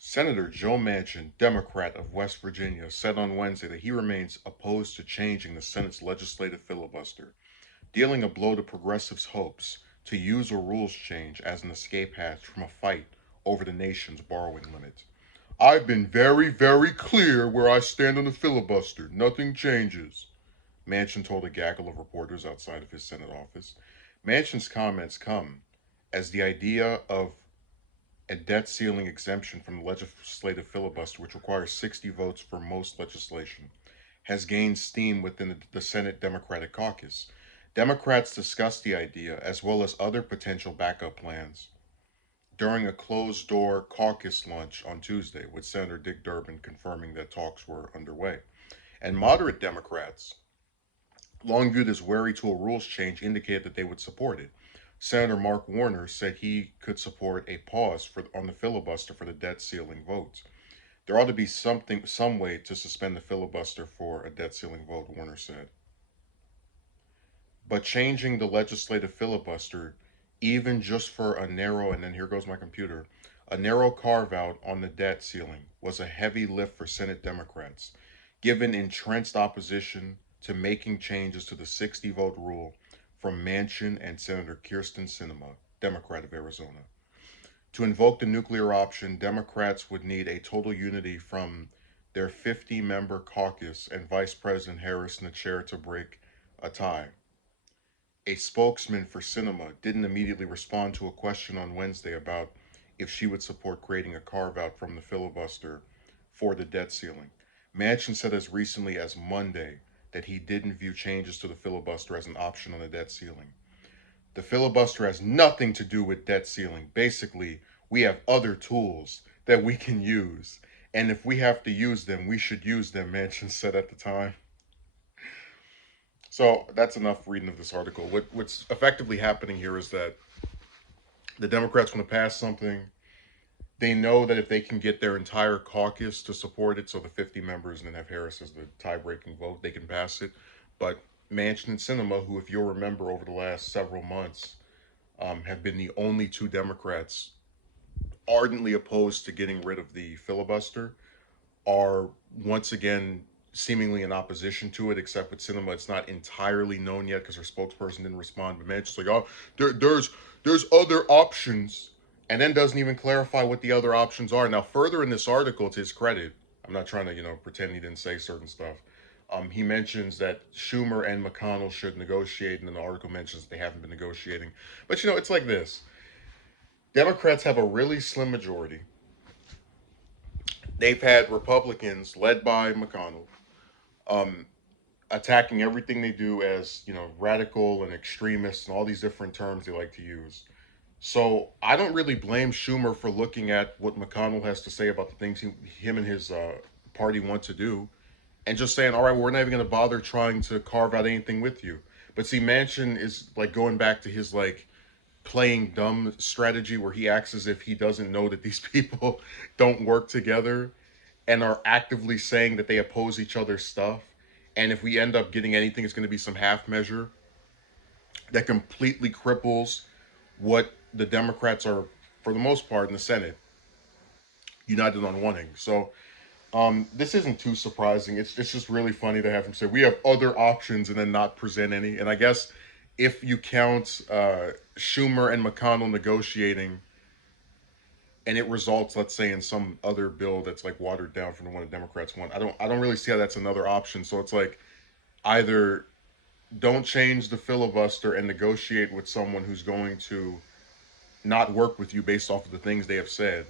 Senator Joe Manchin, Democrat of West Virginia, said on Wednesday that he remains opposed to changing the Senate's legislative filibuster, dealing a blow to progressives' hopes to use a rules change as an escape hatch from a fight over the nation's borrowing limit. I've been very, very clear where I stand on the filibuster. Nothing changes, Manchin told a gaggle of reporters outside of his Senate office. Manchin's comments come as the idea of a debt ceiling exemption from the legislative filibuster, which requires 60 votes for most legislation, has gained steam within the Senate Democratic caucus. Democrats discussed the idea as well as other potential backup plans during a closed door caucus lunch on Tuesday, with Senator Dick Durbin confirming that talks were underway. And moderate Democrats, long viewed as wary to a rules change, indicated that they would support it. Senator Mark Warner said he could support a pause on the filibuster for the debt ceiling vote. There ought to be some way to suspend the filibuster for a debt ceiling vote, Warner said. But changing the legislative filibuster, even just for a narrow, and then here goes my computer, a narrow carve out on the debt ceiling was a heavy lift for Senate Democrats, given entrenched opposition to making changes to the 60 vote rule from Manchin and Senator Kirsten Sinema, Democrat of Arizona. To invoke the nuclear option, Democrats would need a total unity from their 50-member caucus and Vice President Harris in the chair to break a tie. A spokesman for Sinema didn't immediately respond to a question on Wednesday about if she would support creating a carve out from the filibuster for the debt ceiling. Manchin said as recently as Monday that he didn't view changes to the filibuster as an option on the debt ceiling. The filibuster has nothing to do with debt ceiling. Basically, we have other tools that we can use. And if we have to use them, we should use them, Manchin said at the time. So that's enough reading of this article. What's effectively happening here is that the Democrats want to pass something. They know that if they can get their entire caucus to support it, so the 50 members, and then have Harris as the tie-breaking vote, they can pass it. But Manchin and Sinema, who, if you'll remember, over the last several months, have been the only two Democrats ardently opposed to getting rid of the filibuster, are once again seemingly in opposition to it, except with Sinema, it's not entirely known yet because her spokesperson didn't respond. But Manchin's like, oh, there's other options, and then doesn't even clarify what the other options are. Now, further in this article, to his credit, I'm not trying to pretend he didn't say certain stuff. He mentions that Schumer and McConnell should negotiate, and then the article mentions that they haven't been negotiating. But it's like this: Democrats have a really slim majority. They've had Republicans led by McConnell um, attacking everything they do as radical and extremist and all these different terms they like to use. So I don't really blame Schumer for looking at what McConnell has to say about the things him and his party want to do, and just saying, all right, we're not even going to bother trying to carve out anything with you. But see, Manchin is like going back to his playing dumb strategy where he acts as if he doesn't know that these people don't work together and are actively saying that they oppose each other's stuff. And if we end up getting anything, it's going to be some half measure that completely cripples what the Democrats are, for the most part, in the Senate, united on wanting. So this isn't too surprising. It's just really funny to have him say we have other options and then not present any. And I guess if you count Schumer and McConnell negotiating, and it results, let's say, in some other bill that's like watered down from the one the Democrats want, I don't really see how that's another option. So it's like either don't change the filibuster and negotiate with someone who's going to not work with you based off of the things they have said,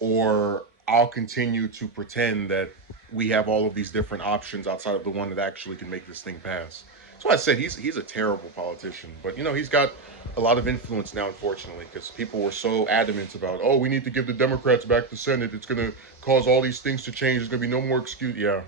or I'll continue to pretend that we have all of these different options outside of the one that actually can make this thing pass. That's why I said he's a terrible politician, but he's got a lot of influence now, unfortunately, because people were so adamant about, oh, we need to give the Democrats back the Senate. It's going to cause all these things to change. There's going to be no more excuse. Yeah,